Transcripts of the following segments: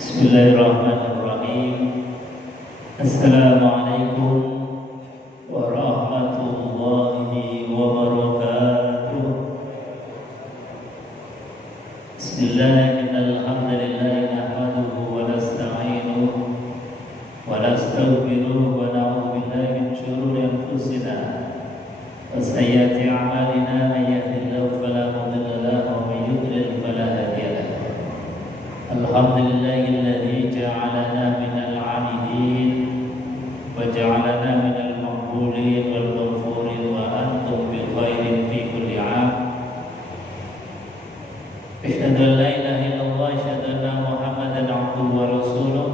Bismillahirrahmanirrahim. Assalamualaikum warahmatullahi wabarakatuh. Bismillahirrahmanirrahim. Nahmaduhu wa nasta'inuhu wa nastaghfiruhu wa na'udzu billahi min shururi anfusina wa sayyiati a'malina. Man yahdihillahu fala mudilla lahu wa man yudlil fala hadiya lahu. Alhamdulillahilladzi ja'alana minal 'abidin wa ja'alana minal maqbulin wal maghfurin wa antum bi khairin fi kulli 'am. Asyhadu an la ilaha illallah wa asyhadu anna Muhammadan 'abduhu wa rasuluh.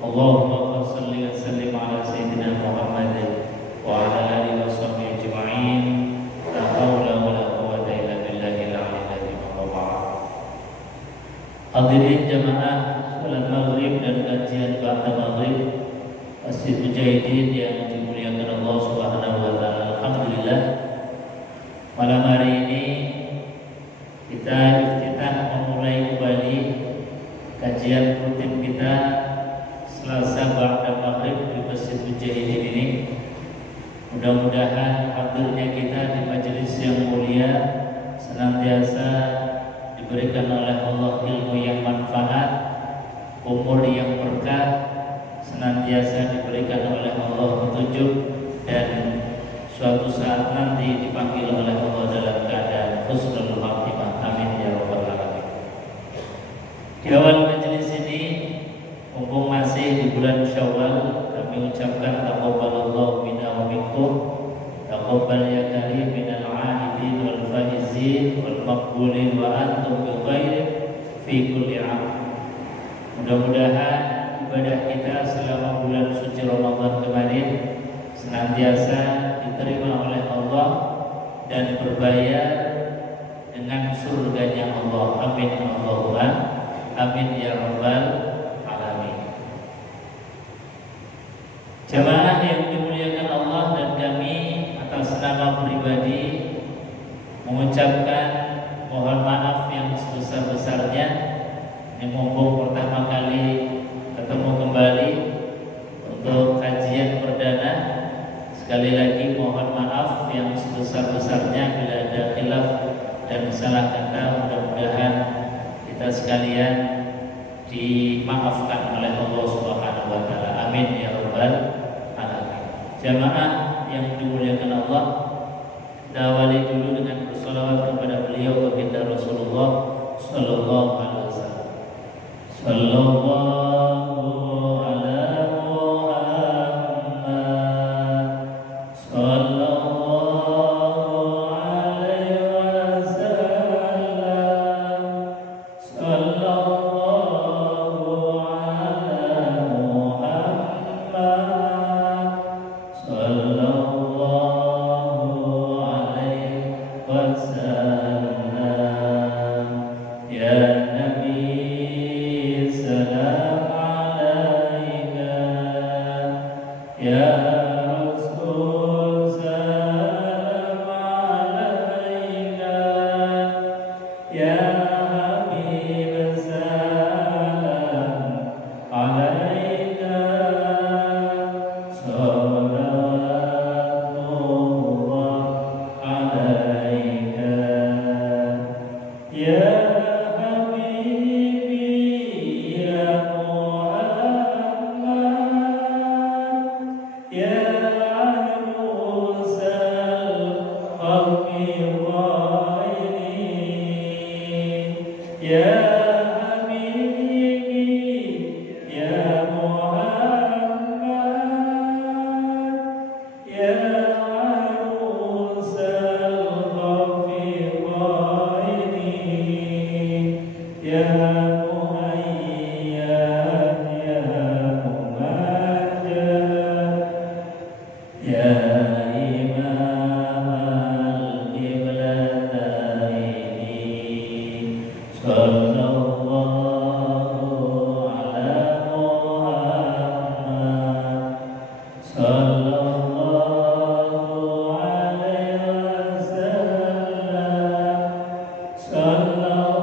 Allahumma shalli wa sallim ala sayyidina Muhammadin wa ala alihi wa sahbihi ajma'in. La haula wa la quwwata illa billahil 'aliyyil 'azim. Hadirin jamaah salat maghrib dan kajian ba'da maghrib Masjid Mujahidin yang dimuliakan Allah Subhanahu wa taala. Alhamdulillah, malam hari ini kita memulai kembali kajian rutin kita Selasa ba'da maghrib di Masjid Mujahidin ini. Mudah-mudahan hadirnya kita di majelis yang mulia senantiasa diberikan oleh Allah ilmu yang manfaat, umur yang berkah, senantiasa diberikan oleh Allah petunjuk, dan suatu saat nanti dipanggil oleh Allah dalam keadaan husnul khatimah. Amin ya rabbal alamin. Di awal majelis ini, mumpung masih di bulan Syawal, kami ucapkan taqabbalallahu minna wa minkum. Taqabbal ya karim minal 'abidin wal faizin wal maqbulin wa antum bi khairin fi kulli 'am. Mudah-mudahan ibadah kita selama bulan suci Ramadan kemarin senantiasa diterima oleh Allah dan berbayar dengan surganya Allah. Amin Allahumma amin ya rabbal alamin. Jamaah yang dimuliakan Allah dan kami atas nama pribadi mengucapkan mohon maaf yang sebesar-besarnya. Ini mumpung pertama kali ketemu kembali untuk kajian perdana, sekali lagi mohon maaf yang sebesar-besarnya bila ada khilaf dan salah kata. Mudah-mudahan kita sekalian dimaafkan oleh Allah Subhanahu wa taala. Amin ya rabbal alamin. Jamaah yang dimuliakan Allah, kita awali dulu dengan bersalawat kepada beliau baginda Rasulullah sallallahu alaihi wasallam. Sallallahu ala Muhammad, sallallahu alaihi wasallam, sallallahu ala Muhammad, sallallahu alaihi wasallam. Ya Nabi, salam alaika. Ya Rasul, salam alaika. Ya Habib, salam alaika. Salatullah alaika. Ya Habibi, ya Muhammad, ya Musal Khalqi Ghairi. Ya Habibi, ya Muhammad, ya Musal Khalqi Ghairi. Ya Muhayyan, ya Mumajjad, ya Imam al-Qiblataini. Sallallahu ala Muhammad, sallallahu alaihi wasallam, sallallahu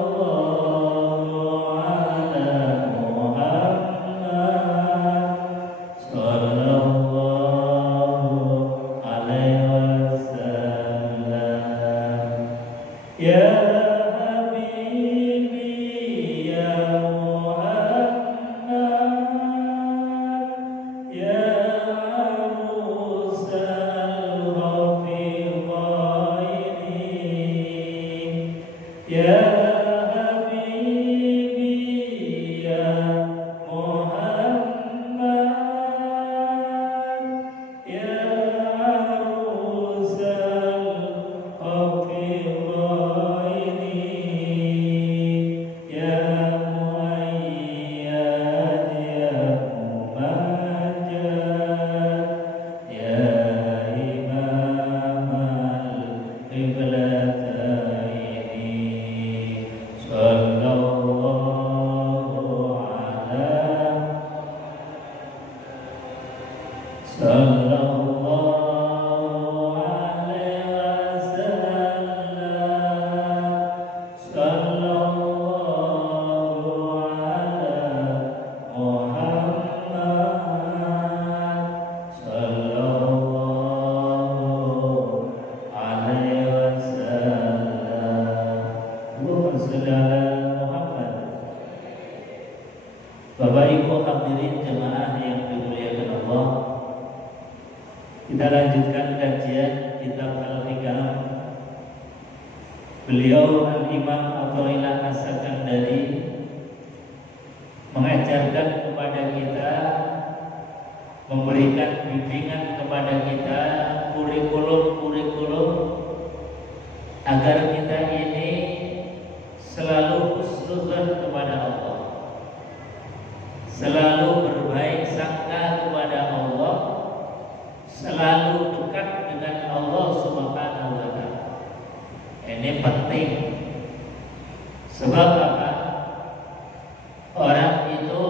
Kita lanjutkan kajian kitab Al-Hikam. Beliau Al-Imam Athaillah As-Sakandari mengajarkan kepada kita, memberikan bimbingan kepada kita, kurikulum agar kita ini selalu husnuzan kepada Allah, selalu berbaik sangka kepada Allah, selalu dekat dengan Allah Subhanahu wa Ta'ala. Ini penting. Sebab apa? Orang itu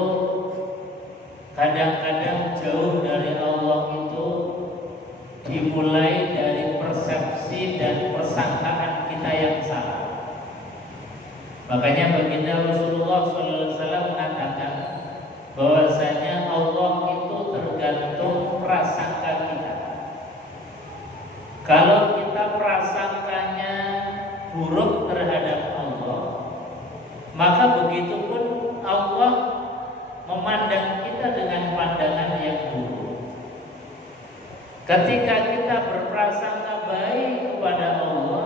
kadang-kadang jauh dari Allah itu dimulai dari persepsi dan persangkaan kita yang salah. Makanya baginda Rasulullah SAW mengatakan bahwasanya Allah itu tergantung prasangka kita. Kalau kita prasangkanya buruk terhadap Allah, maka begitu pun Allah memandang kita dengan pandangan yang buruk. Ketika kita berprasangka baik kepada Allah,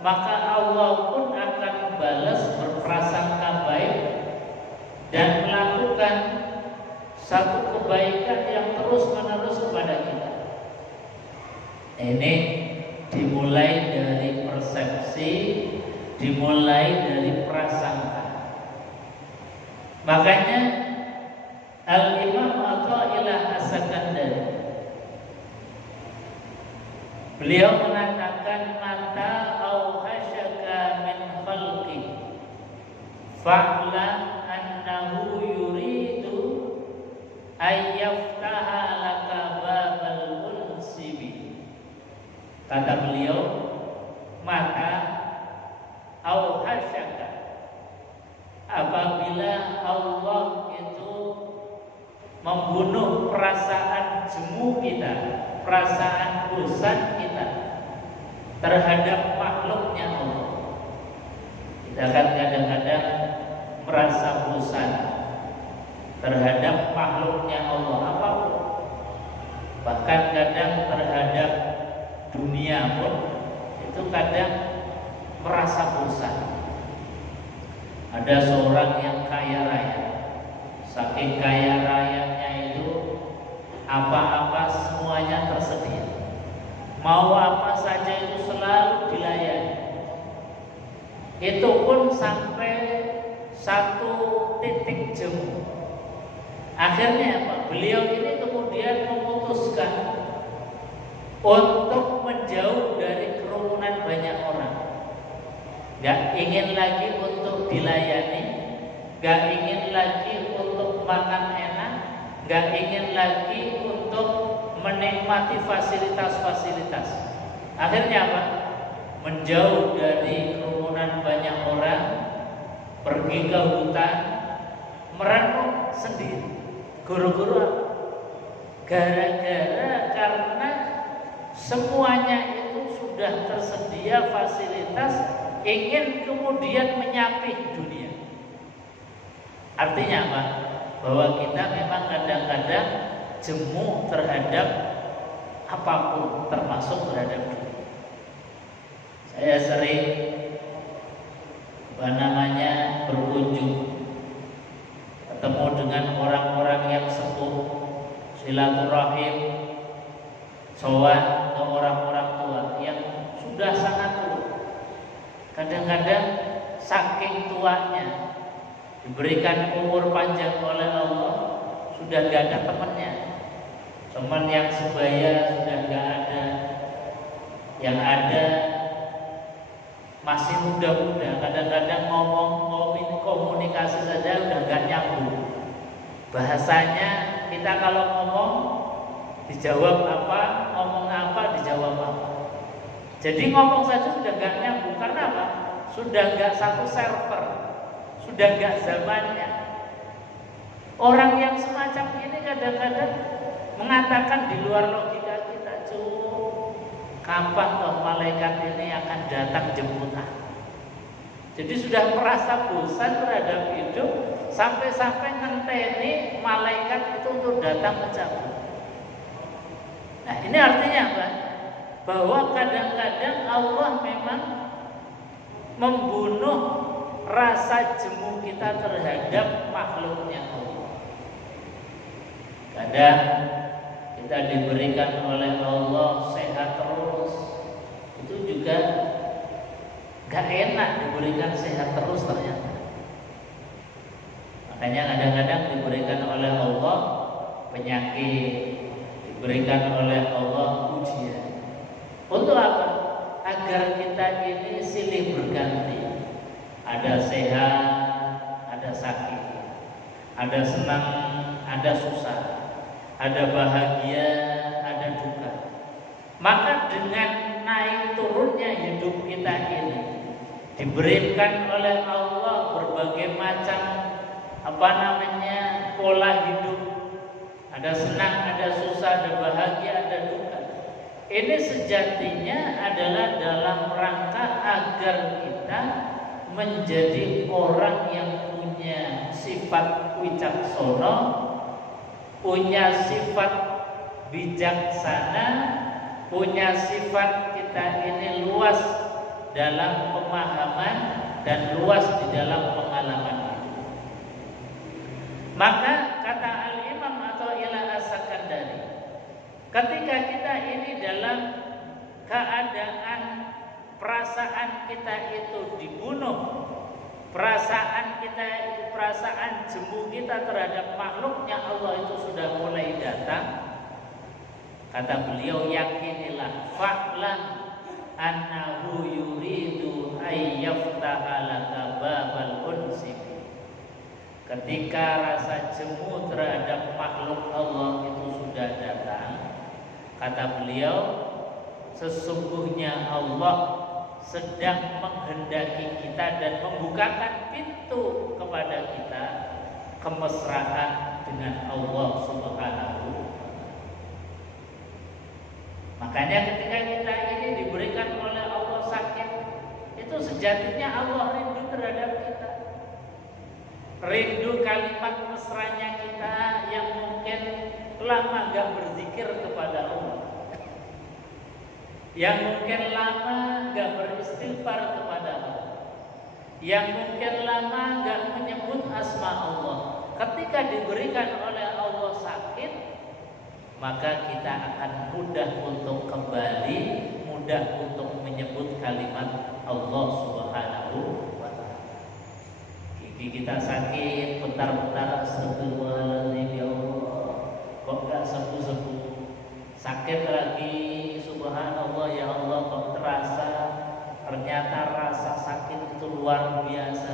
maka Allah pun akan balas berprasangka baik dan melakukan satu kebaikan yang terus-menerus kepada kita. Ini dimulai dari persepsi, dimulai dari prasangka. Makanya Al-Imam Athaillah As-Sakandari beliau mengatakan mata auhashaka min khalqi fa'lam annahu yuridu ayyaftaha laka babal unsibi. Kata beliau, maka auhashaka, apabila Allah itu membunuh perasaan jemu kita, perasaan bosan kita terhadap makhluknya Allah. Kita kan kadang-kadang merasa bosan terhadap makhluknya Allah apapun, bahkan kadang terhadap dunia pun itu kadang merasa bosan. Ada seorang yang kaya raya, saking kaya rayanya itu apa-apa semuanya tersedia, mau apa saja itu selalu dilayani. Itu pun sampai satu titik jemu. Akhirnya apa? Beliau ini kemudian memutuskan untuk menjauh dari kerumunan banyak orang. Gak ingin lagi untuk dilayani, gak ingin lagi untuk makan enak, gak ingin lagi untuk menikmati fasilitas-fasilitas. Akhirnya apa? Menjauh dari kerumunan banyak orang, pergi ke hutan, merenung sendiri. Guru-guru apa? Gara-gara karena semuanya itu sudah tersedia fasilitas, ingin kemudian menyapih dunia. Artinya apa? Bahwa kita memang kadang-kadang jemu terhadap apapun, termasuk terhadap dunia. Saya sering berkunjung, ketemu dengan orang-orang yang sepuh, silaturahim, sowan ke orang-orang tua yang sudah sangat tua. Kadang-kadang saking tuanya, diberikan umur panjang oleh Allah, sudah gak ada temannya. Teman yang sebaya sudah gak ada. Yang ada masih muda-muda. Kadang-kadang ngomong komunikasi saja udah gak nyambung. Bahasanya kita kalau ngomong dijawab apa, ngomong apa dijawab apa. Jadi ngomong saja sudah gak nyambung. Karena apa? Sudah gak satu server, sudah gak zamannya. Orang yang semacam ini kadang-kadang mengatakan di luar logika kita, kapan toh malaikat ini akan datang jemputan. Jadi sudah merasa bosan terhadap hidup, sampai-sampai ngenteni malaikat itu untuk datang mencabut. Nah, ini artinya apa? Bahwa kadang-kadang Allah memang membunuh rasa jemu kita terhadap makhluknya Allah. Kadang kita diberikan oleh Allah sehat terus, itu juga gak enak diberikan sehat terus ternyata. Makanya kadang-kadang diberikan oleh Allah penyakit, diberikan oleh Allah ujian. Untuk apa? Agar kita ini silih berganti. Ada sehat, ada sakit, ada senang, ada susah, ada bahagia, ada duka. Maka dengan naik turunnya hidup kita ini diberikan oleh Allah berbagai macam pola hidup. Ada senang, ada susah, ada bahagia, ada duka. Ini sejatinya adalah dalam rangka agar kita menjadi orang yang punya sifat wicaksana, punya sifat bijaksana, punya sifat kita ini luas dalam pemahaman dan luas di dalam pengalaman. Maka kata Al-Imam Athaillah As-Sakandari, ketika kita ini dalam keadaan perasaan kita itu dibunuh, perasaan jemu kita terhadap makhluknya Allah itu sudah mulai datang, kata beliau, yakinilah fa'lam annahu yuridu ayyaftaha laka babal unsi. Ketika rasa jemu terhadap makhluk Allah itu sudah datang, kata beliau, sesungguhnya Allah sedang menghendaki kita dan membukakan pintu kepada kita kemesraan dengan Allah Subhanahu. Makanya ketika kita ini diberikan oleh Allah sakit, itu sejatinya Allah rindu terhadap kita. Rindu kalimat mesranya kita yang mungkin lama gak berzikir kepada Allah, yang mungkin lama gak beristighfar kepada Allah, yang mungkin lama gak menyebut asma Allah. Ketika diberikan oleh Allah sakit, maka kita akan mudah untuk kembali, mudah untuk menyebut kalimat Allah Subhanahu wa ta'ala. Gigi kita sakit, bentar-bentar astagfirullahaladzim, ya Allah, kok gak sembuh-sembuh. Sakit lagi, subhanallah, ya Allah, kok terasa. Ternyata rasa sakit itu luar biasa.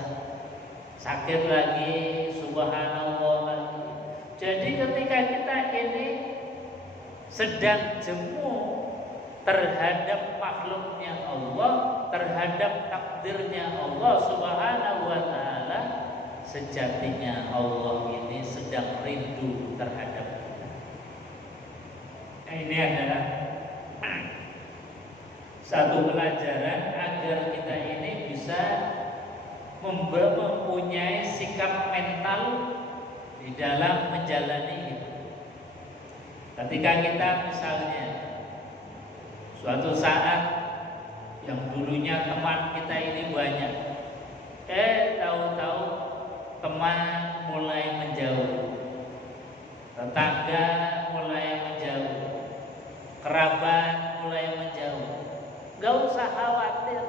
Sakit lagi, subhanallah. Jadi ketika kita ini sedang jemu terhadap makhluknya Allah, terhadap takdirnya Allah Subhanahu wa ta'ala, sejatinya Allah ini sedang rindu terhadap kita. Ini adalah satu pelajaran agar kita ini bisa mempunyai sikap mental di dalam menjalani hidup. Ketika kita misalnya suatu saat yang dulunya teman kita ini banyak, tahu-tahu teman mulai menjauh, tetangga mulai menjauh, kerabat mulai menjauh, gak usah khawatir.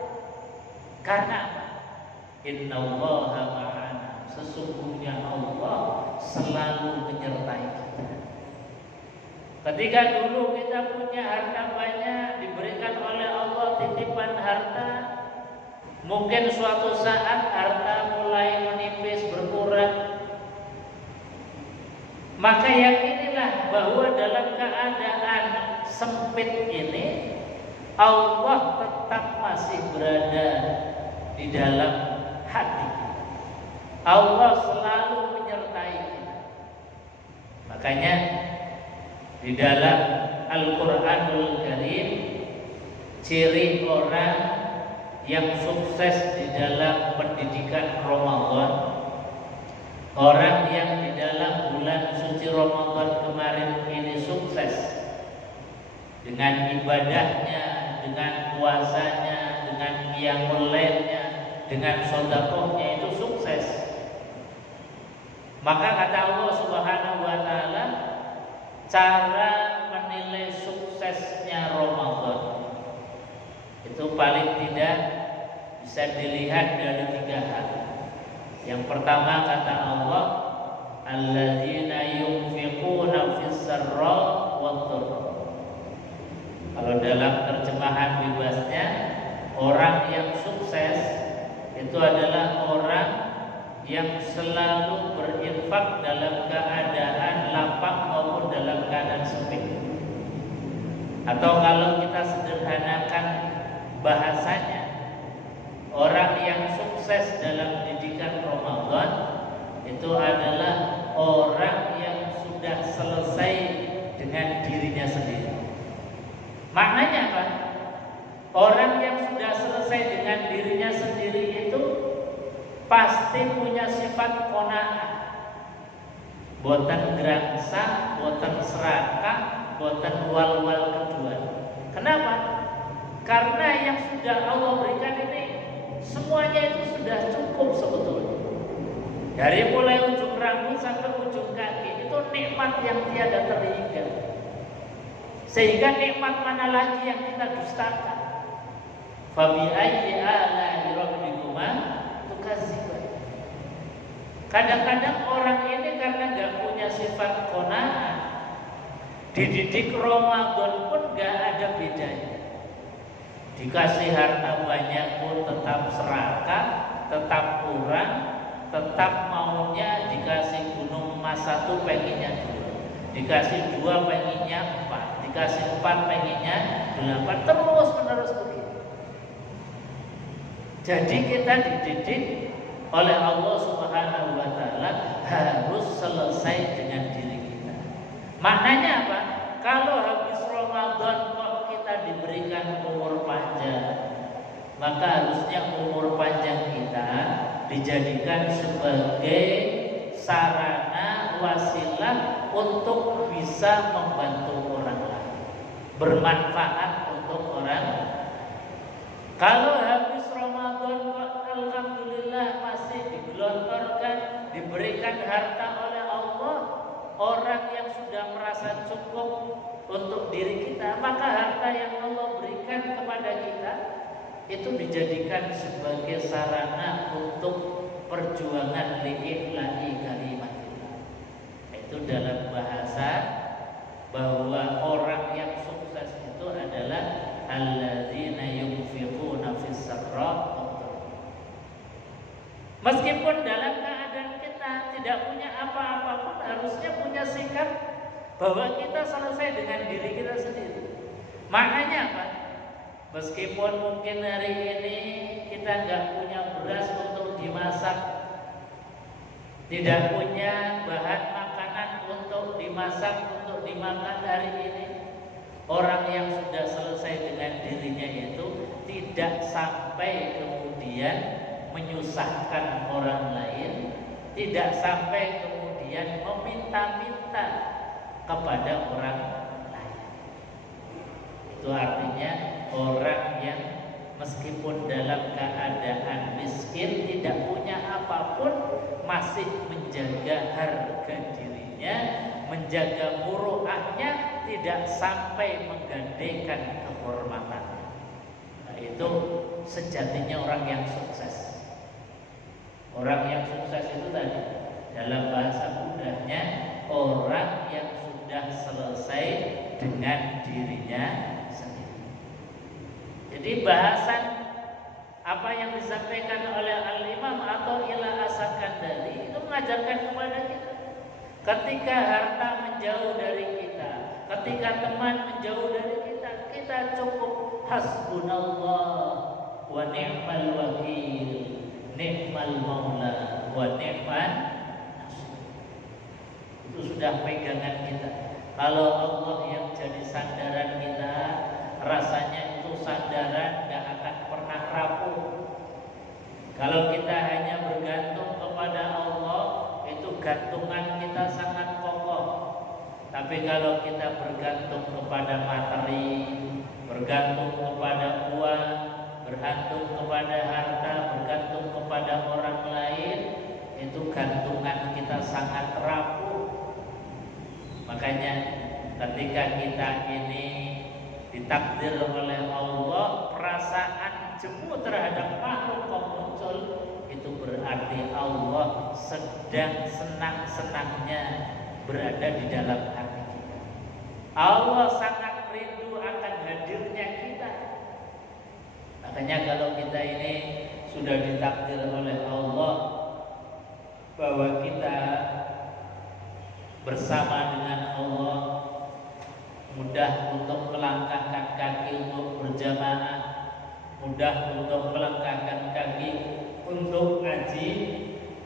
Karena apa? Innallaha ma'ana, sesungguhnya Allah selalu menyertai kita. Ketika dulu kita punya harta banyak, diberikan oleh Allah titipan harta, mungkin suatu saat harta mulai menipis, berkurang, maka yakinilah bahwa dalam keadaan sempit ini Allah tetap masih berada di dalam hati kita. Allah selalu menyertai kita. Makanya di dalam Al-Quranul Karim, ciri orang yang sukses di dalam pendidikan Ramadan, orang yang di dalam bulan suci Ramadan kemarin ini sukses, dengan ibadahnya, dengan puasanya, dengan qiyamul lailnya, dengan sedekahnya itu sukses. Maka kata Allah Subhanahu wa taala, cara menilai suksesnya Ramadan itu paling tidak bisa dilihat dari 3 hal. Yang pertama kata Allah, alladzina yunfiquna fis sarra wad dharra. Kalau dalam terjemahan bebasnya, orang yang sukses itu adalah orang yang selalu berinfak dalam keadaan lapang maupun dalam keadaan sempit. Atau kalau kita sederhanakan bahasanya, orang yang sukses dalam didikan Ramadan itu adalah orang yang sudah selesai dengan dirinya sendiri. Maknanya apa? Orang yang sudah selesai dengan dirinya sendiri itu pasti punya sifat qanaah. Boten gerangsa, boten serakah, boten wal-wal kedua. Kenapa? Karena yang sudah Allah berikan ini semuanya itu sudah cukup sebetulnya. Dari mulai ujung rambut sampai ujung kaki itu nikmat yang tiada terhingga. Sehingga nikmat mana lagi yang kita dustakan? Fabi ayyi ala'i rabbikuma tukadziban. Kadang-kadang orang ini karena nggak punya sifat qanaah, dididik Ramadan pun nggak ada bedanya. Dikasih harta banyak pun tetap serakah, tetap kurang, tetap maunya dikasih gunung emas 1 pengennya 2, dikasih 2 pengennya 4, dikasih 4 pengennya 8, terus menerus begitu. Jadi kita dididik oleh Allah Subhanahu wa taala harus selesai dengan diri kita. Maknanya apa? Kalau habis Ramadan kok kita diberikan umur panjang, maka harusnya umur panjang kita dijadikan sebagai sarana wasilah untuk bisa membantu orang lain, bermanfaat untuk orang lain. Kalau habis Ramadan kok alhamdulillah masih digelontorkan, diberikan harta oleh Allah, orang yang sudah merasa cukup untuk diri kita, maka harta yang Allah berikan kepada kita itu dijadikan sebagai sarana untuk perjuangan li'ilahi kalimatillah. Itu dalam bahasa bahwa orang yang sukses itu adalah alladzina yunfiquna fis sarra. Meskipun dalam keadaan kita tidak punya apa-apa pun harusnya punya sikap bahwa kita selesai dengan diri kita sendiri. Maknanya apa? Meskipun mungkin hari ini kita nggak punya beras untuk dimasak, tidak punya bahan makanan untuk dimasak, untuk dimakan hari ini, orang yang sudah selesai dengan dirinya itu tidak sampai kemudian menyusahkan orang lain, tidak sampai kemudian meminta-minta kepada orang lain. Itu artinya orang yang meskipun dalam keadaan miskin, tidak punya apapun, masih menjaga harga dirinya, menjaga muruahnya, tidak sampai menggadaikan kehormatannya. Nah, itu sejatinya orang yang sukses. Orang yang sukses itu tadi dalam bahasa mudahnya orang yang sudah selesai dengan dirinya sendiri. Jadi bahasan apa yang disampaikan oleh Al-Imam atau Ila As-Sakandari itu mengajarkan kepada kita, ketika harta menjauh dari kita, ketika teman menjauh dari kita, kita cukup hasbunallah wa ni'mal wakil, ni'mal maula wa ni'man nasir. Itu sudah pegangan kita. Kalau Allah yang jadi sandaran kita, rasanya itu sandaran gak akan pernah rapuh. Kalau kita hanya bergantung kepada Allah, itu gantungan kita sangat kokoh. Tapi kalau kita bergantung kepada materi, bergantung kepada uang, bergantung kepada harta, bergantung kepada orang lain, itu gantungan kita sangat rapuh. Makanya ketika kita ini ditakdir oleh Allah, perasaan jemu terhadap makhluk yang muncul, itu berarti Allah sedang senang-senangnya berada di dalam hati kita. Allah sangat rindu akan hadirnya kita. Makanya kalau kita ini sudah ditakdir oleh Allah bahwa kita bersama dengan Allah, mudah untuk melangkahkan kaki untuk berjamaah, mudah untuk melangkahkan kaki untuk ngaji.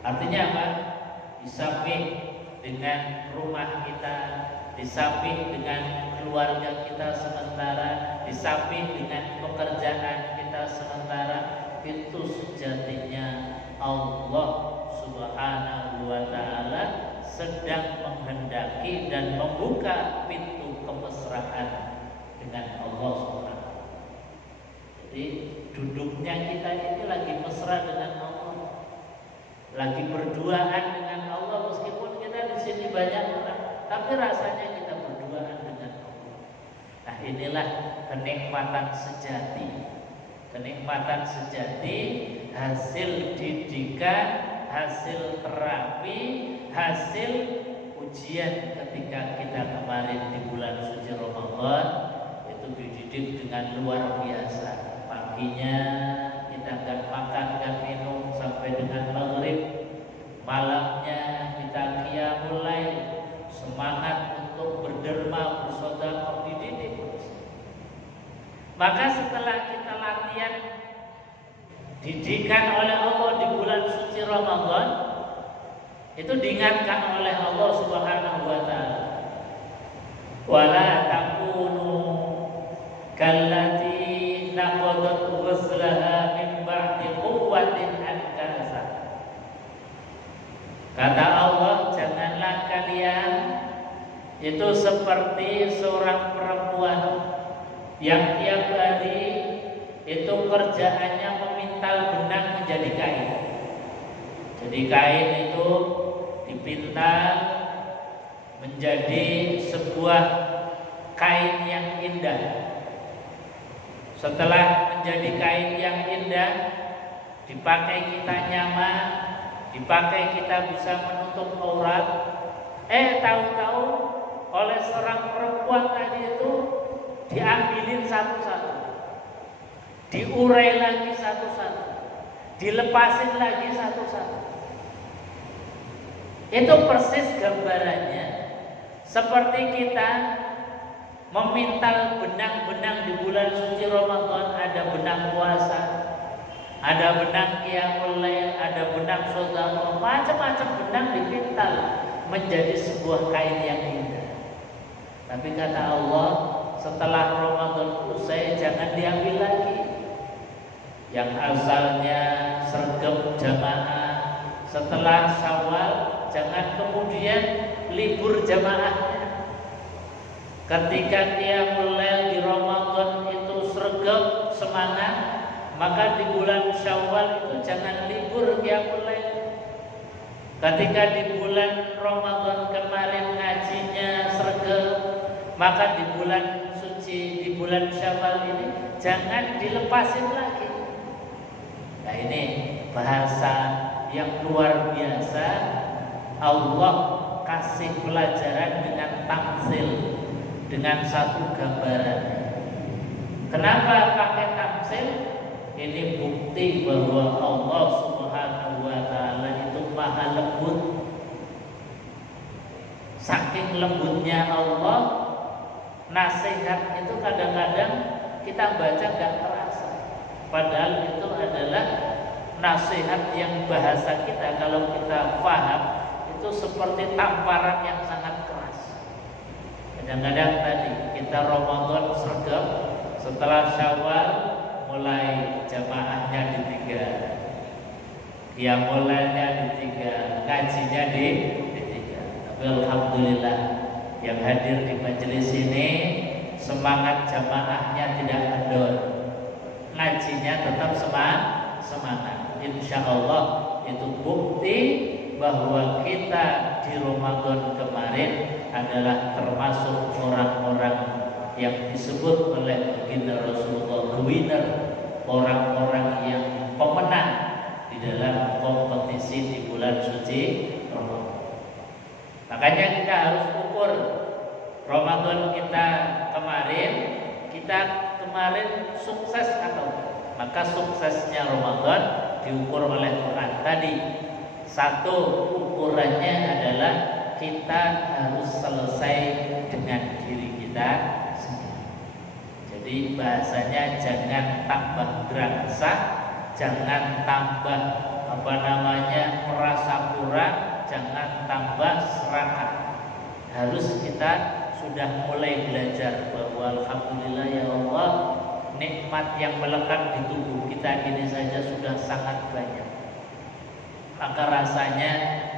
Artinya apa? Di samping dengan rumah kita, di samping dengan keluarga kita sementara, di samping dengan pekerjaan kita sementara, itu sejatinya Allah Subhanahu wa ta'ala sedang menghendaki dan membuka pintu kemesraan dengan Allah Subhanahu. Jadi duduknya kita ini lagi mesra dengan Allah, lagi berduaan dengan Allah, meskipun kita di sini banyak orang, tapi rasanya kita berduaan dengan Allah. Nah, inilah kenikmatan sejati. Kenikmatan sejati hasil didikan, hasil terapi, hasil ujian ketika kita kemarin di bulan suci Ramadan itu dididik dengan luar biasa. Paginya kita akan makan dan minum sampai dengan maghrib, malamnya kita qiyamul lail, semangat untuk berderma, bersedekah, dididik. Maka setelah kita latihan didikan oleh Allah di bulan suci Ramadan, itu diingatkan oleh Allah Subhanahu wa ta'ala, wala takunu kallati naqadat ghazlaha min ba'di quwwatin ankasa. Kata Allah, janganlah kalian itu seperti seorang perempuan yang tiap hari itu kerjaannya memintal benang menjadi kain. Jadi kain itu dipintal menjadi sebuah kain yang indah. Setelah menjadi kain yang indah, dipakai kita nyaman, dipakai kita bisa menutup aurat. Tahu-tahu oleh seorang perempuan tadi itu diambilin satu-satu, diurai lagi satu-satu, dilepasin lagi satu-satu. Itu persis gambarannya seperti kita memintal benang-benang di bulan suci Ramadan. Ada benang puasa, ada benang qiyamul lail, ada benang sedekah, macam-macam benang dipintal menjadi sebuah kain yang indah. Tapi kata Allah, setelah Ramadan usai jangan diambil lagi. Yang asalnya sergap jamaah, setelah Syawal jangan kemudian libur jamaahnya. Ketika qiyamul lail di Ramadan itu sergap semangat, maka di bulan Syawal itu jangan libur qiyamul lail. Ketika di bulan Ramadan kemarin ngajinya sergap, maka di bulan suci, di bulan Syawal ini jangan dilepasin lagi. Nah, ini bahasa yang luar biasa. Allah kasih pelajaran dengan tamsil, dengan satu gambaran. Kenapa pakai tamsil? Ini bukti bahwa Allah Subhanahu wa ta'ala itu maha lembut. Saking lembutnya Allah, nasihat itu kadang-kadang kita baca gak terasa, padahal itu adalah nasihat yang bahasa kita kalau kita paham itu seperti tamparan yang sangat keras. Kadang-kadang tadi kita Ramadan sergap, setelah Syawal mulai jamaahnya ditinggal, qiyamul lailnya ditinggal, ngajinya ditinggal. Tapi alhamdulillah Yang hadir di majelis ini semangat jamaahnya tidak kendor, ngajinya tetap semangat. Insya Allah itu bukti bahwa kita di Ramadan kemarin adalah termasuk orang-orang yang disebut oleh baginda Rasulullah winner, orang-orang yang pemenang di dalam kompetisi di bulan suci Ramadan. Makanya kita harus ukur Ramadan kita kemarin sukses atau maka suksesnya Ramadan diukur oleh Quran tadi. Satu ukurannya adalah kita harus selesai dengan diri kita sendiri. Jadi bahasanya jangan tambah gerasa, jangan tambah merasa kurang, jangan tambah serakah. Harus kita sudah mulai belajar bahwa alhamdulillah ya Allah, nikmat yang melekat di tubuh kita ini saja sudah sangat banyak. Maka rasanya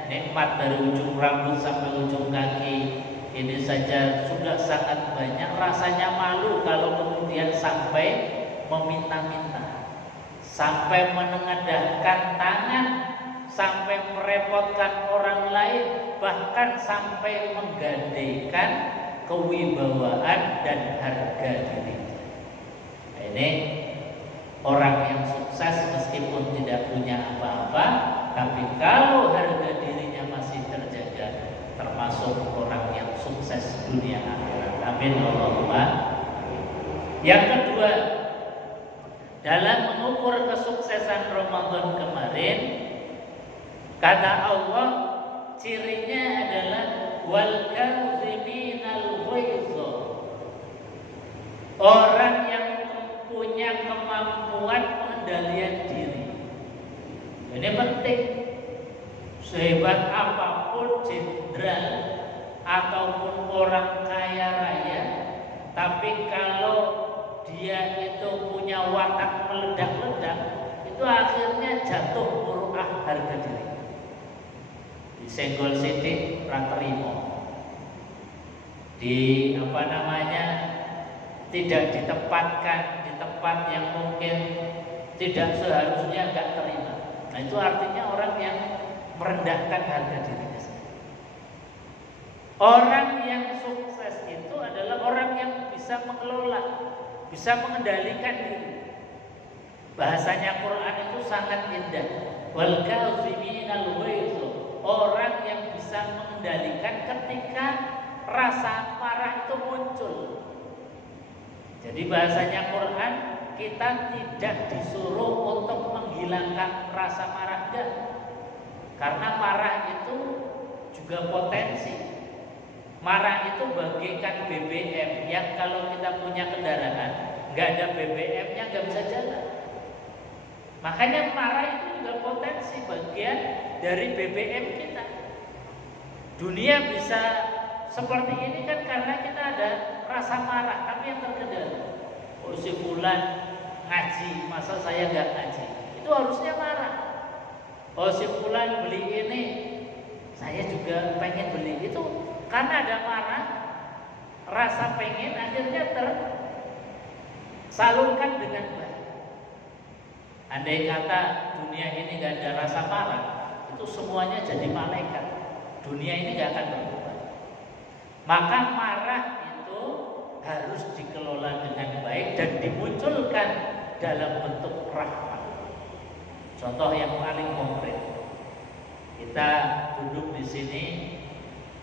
nikmat dari ujung rambut sampai ujung kaki ini saja sudah sangat banyak. Rasanya malu kalau kemudian sampai meminta-minta, sampai menengadahkan tangan, sampai merepotkan orang lain, bahkan sampai menggadaikan kewibawaan dan harga diri. Ini orang yang sukses meskipun tidak punya apa-apa, tapi kalau harga dirinya masih terjaga, termasuk orang yang sukses dunia akhirat. Amin Allahumma. Yang kedua, dalam mengukur kesuksesan Ramadan kemarin, kata Allah, cirinya adalah wal kaziminal ghaidha. Orang yang punya kemampuan pengendalian diri. Ini penting. Sehebat apapun jenderal ataupun orang kaya raya, tapi kalau dia itu punya watak meledak-ledak, itu akhirnya jatuh muruah harga diri. Disenggol sithik ra trimo. Tidak ditempatkan di tempat yang mungkin tidak seharusnya enggak terima. Nah, itu artinya orang yang merendahkan harga dirinya sendiri. Orang yang sukses itu adalah orang yang bisa mengelola, bisa mengendalikan diri. Bahasanya Quran itu sangat indah. Wal kaziminal ghaidha. Orang yang bisa mengendalikan ketika rasa marah itu muncul. Jadi bahasanya Quran, kita tidak disuruh untuk menghilangkan rasa marah dan karena marah itu juga potensi. Marah itu bagaikan BBM yang kalau kita punya kendaraan nggak ada BBM-nya nggak bisa jalan. Makanya marah itu juga potensi bagian dari BBM kita. Dunia bisa seperti ini kan karena kita ada rasa marah, tapi yang terkendali. Oh, si fulan ngaji, masa saya nggak ngaji? Itu harusnya marah. Oh, si fulan beli ini, saya juga pengen beli. Itu karena ada marah, rasa pengen akhirnya tersalurkan dengan baik. Andai kata dunia ini nggak ada rasa marah, itu semuanya jadi malaikat. Dunia ini nggak akan berubah. Maka marah itu harus dikelola dengan baik dan dimunculkan dalam bentuk rahmat. Contoh yang paling konkret, kita duduk di sini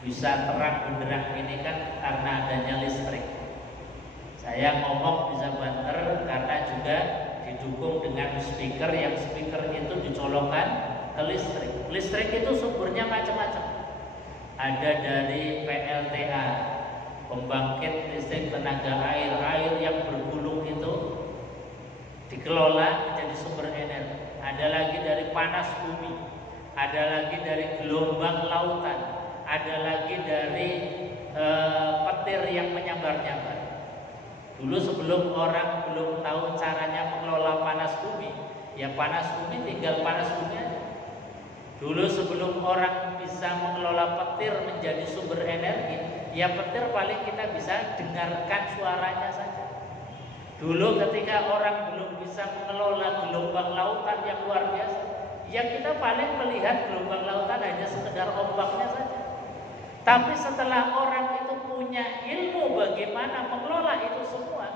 bisa terang benderang ini kan karena adanya listrik. Saya ngomong bisa banter karena juga didukung dengan speaker, yang speaker itu dicolokkan ke listrik. Listrik itu sumbernya macam-macam. Ada dari PLTA, pembangkit listrik tenaga air yang bergulung itu dikelola menjadi sumber energi. Ada lagi dari panas bumi, ada lagi dari gelombang lautan, ada lagi dari petir yang menyambar-nyambar. Dulu sebelum orang belum tahu caranya mengelola panas bumi, ya panas bumi tinggal panas bumi aja. Dulu sebelum orang bisa mengelola petir menjadi sumber energi, ya petir paling kita bisa dengarkan suaranya saja. Dulu ketika orang belum bisa mengelola gelombang lautan yang luar biasa, ya kita paling melihat gelombang lautan hanya sekedar ombaknya saja. Tapi setelah orang itu punya ilmu bagaimana mengelola itu semua,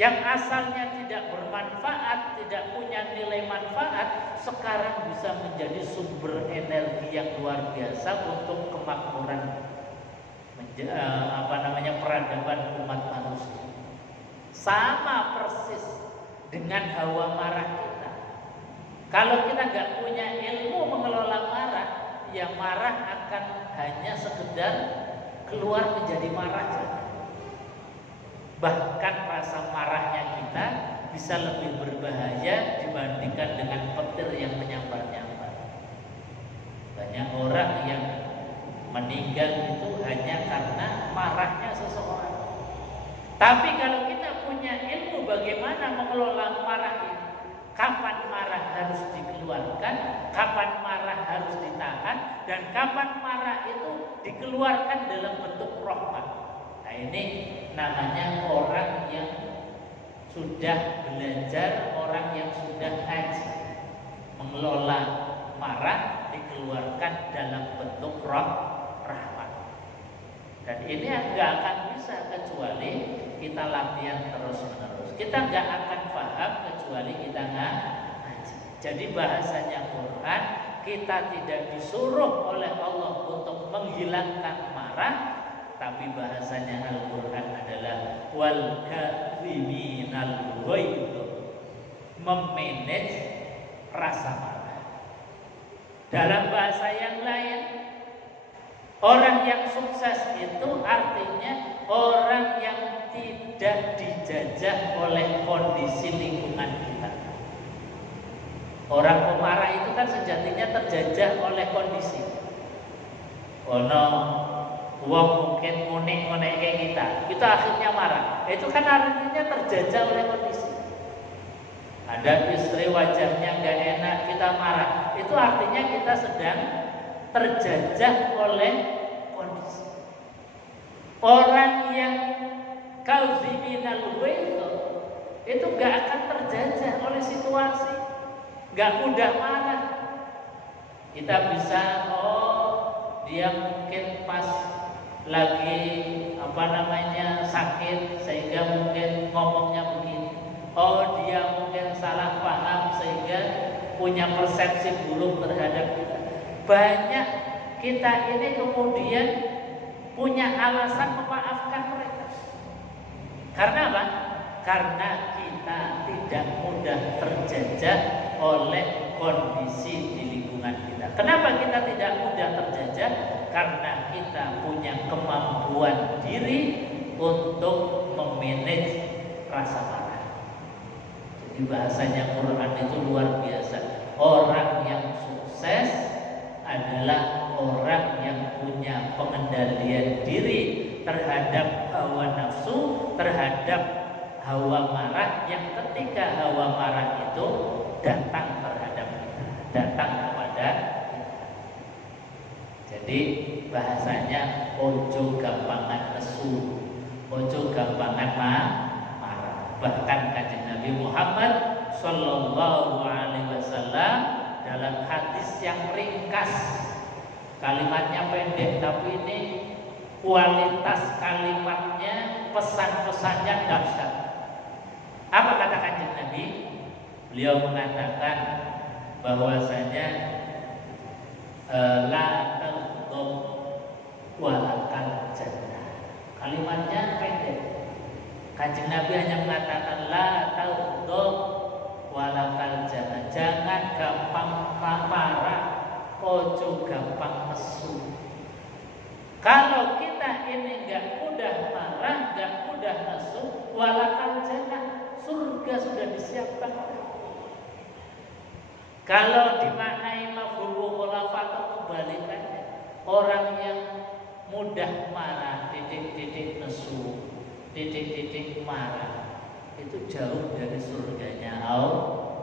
yang asalnya tidak bermanfaat, tidak punya nilai manfaat, sekarang bisa menjadi sumber energi yang luar biasa untuk kemakmuran peradaban umat manusia. Sama persis dengan hawa marah kita. Kalau kita nggak punya ilmu mengelola marah, ya marah akan hanya sekedar keluar menjadi marah saja. Bahkan rasa marahnya kita bisa lebih berbahaya dibandingkan dengan petir yang menyambar-nyambar. Banyak orang yang meninggal itu hanya karena marahnya seseorang. Tapi kalau kita punya ilmu bagaimana mengelola marah ini, kapan marah harus dikeluarkan, kapan marah harus ditahan, dan kapan marah itu dikeluarkan dalam bentuk rahmat. Nah ini namanya orang yang sudah belajar, orang yang sudah haji. Mengelola marah dikeluarkan dalam bentuk rahmat. Dan ini nggak akan bisa kecuali kita latihan terus-menerus. Kita nggak akan paham kecuali kita ngaji. Jadi bahasanya Quran, kita tidak disuruh oleh Allah untuk menghilangkan marah, tapi bahasanya Al-Quran adalah wal kadhiminal ghaidh, memanage rasa marah. Dalam bahasa yang lain, orang yang sukses itu artinya orang yang tidak dijajah oleh kondisi lingkungan kita. Orang pemarah itu kan sejatinya terjajah oleh kondisi. Wong mungkin ngonek-ngonek kayak kita akhirnya marah. Itu kan artinya terjajah oleh kondisi. Ada istri wajahnya nggak enak, kita marah. Itu artinya kita sedang terjajah oleh kondisi. Orang yang kauziminal ghaidh itu nggak akan terjajah oleh situasi, nggak mudah marah. Kita bisa, dia mungkin pas lagi sakit sehingga mungkin ngomongnya begini. Dia mungkin salah paham sehingga punya persepsi buruk terhadap kita. Banyak kita ini kemudian punya alasan memaafkan mereka. Karena apa? Karena kita tidak mudah terjajah oleh kondisi di lingkungan kita. Kenapa kita tidak mudah terjajah? Karena kita punya kemampuan diri untuk memanage rasa marah. Jadi bahasanya Quran itu luar biasa. Orang yang sukses adalah orang yang punya pengendalian diri terhadap hawa nafsu, terhadap hawa marah, yang ketika hawa marah itu datang terhadap kita, datang kepada kita. Jadi bahasanya ojo gampangan nesu, ojo gampangan marah. Bahkan kanjeng Nabi Muhammad Sallallahu Alaihi Wasallam dalam hadis yang ringkas, kalimatnya pendek tapi ini kualitas kalimatnya, pesan-pesannya dahsyat. Apa kata kanjeng Nabi? Beliau mengatakan bahwasanya la taghdab walakal jannah. Kalimatnya pendek. Kanjeng Nabi hanya mengatakan la taghdab walakal jannah. Jangan gampang marah, ojo gampang nesu. Kalau kita ini nggak mudah marah, nggak mudah nesu, walakal jannah, surga sudah disiapkan. Kalau dimaknai mafhumul khulafatul kebalikannya, orang yang mudah marah, titik-titik nesu, titik-titik marah, itu jauh dari surganya Allah.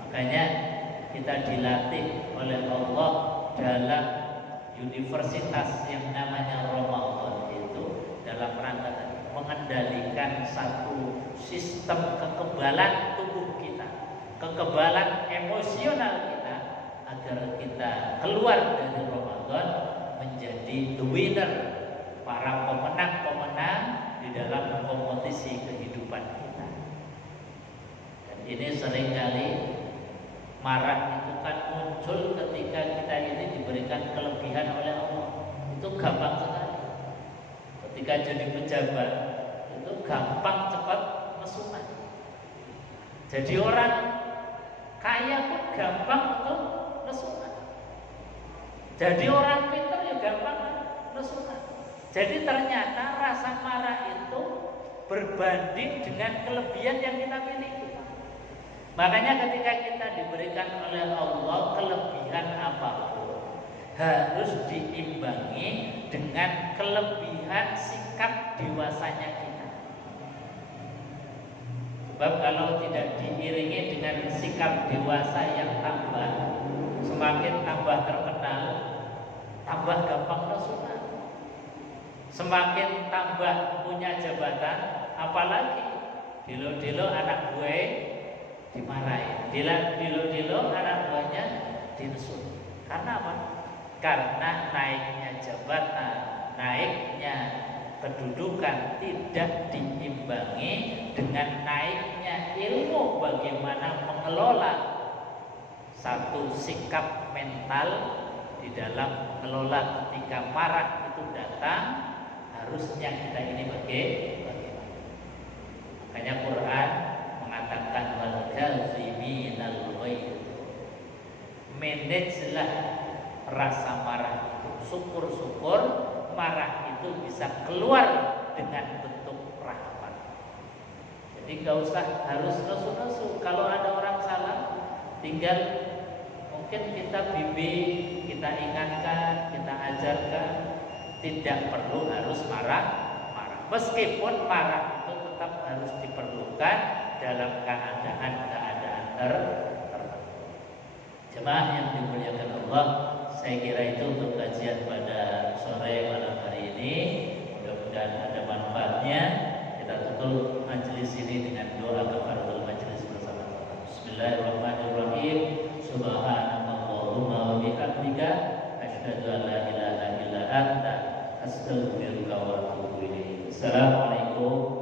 Makanya kita dilatih oleh Allah dalam universitas yang namanya Ramadan itu dalam rangka mengendalikan satu sistem kekebalan tubuh kita, kekebalan emosional kita, agar kita keluar dari Ramadan menjadi the winner, para pemenang-pemenang di dalam kompetisi kehidupan kita. Dan ini seringkali marah itu kan muncul ketika kita ini diberikan kelebihan oleh Allah. Itu gampang sekali. Ketika jadi pejabat itu gampang cepat mesumat. Jadi orang kaya pun gampang untuk mesumat. Jadi orang pintar ya gampang mesumat. Jadi ternyata rasa marah itu berbanding dengan kelebihan yang kita miliki. Makanya ketika kita diberikan oleh Allah kelebihan apapun, harus diimbangi dengan kelebihan sikap dewasanya kita. Sebab kalau tidak diiringi dengan sikap dewasa yang semakin tambah terkenal, tambah gampang tersunat. Semakin tambah punya jabatan, apalagi dilo-dilo anak gue dimarahin, dilo-dilo anak buahnya dinesut. Karena apa? Karena naiknya jabatan, naiknya kedudukan tidak diimbangi dengan naiknya ilmu bagaimana mengelola satu sikap mental di dalam mengelola ketika marah itu datang. Harusnya kita ini bagaimana? Makanya Quran mengatakan wal kaziminal ghaidh. Manajelah rasa marah itu. Syukur-syukur marah itu bisa keluar dengan bentuk rahmat. Jadi gak usah harus nesu-nesu. Kalau ada orang salah, tinggal mungkin kita bimbing, kita ingatkan, kita ajarkan. Tidak perlu harus marah. Meskipun marah itu tetap harus diperlukan dalam keadaan tertentu. Jemaah yang dimuliakan Allah, saya kira itu untuk kajian pada sore malam hari ini. Mudah-mudahan ada manfaatnya. Kita tutup majelis ini dengan doa kafaratul majelis bersama-sama. Bismillahirrahmanirrahim. Subhanallahumma wa bihamdika asyhadu an la ilaha illa anta astaghfiruka wa atubu ilaik. Assalamualaikum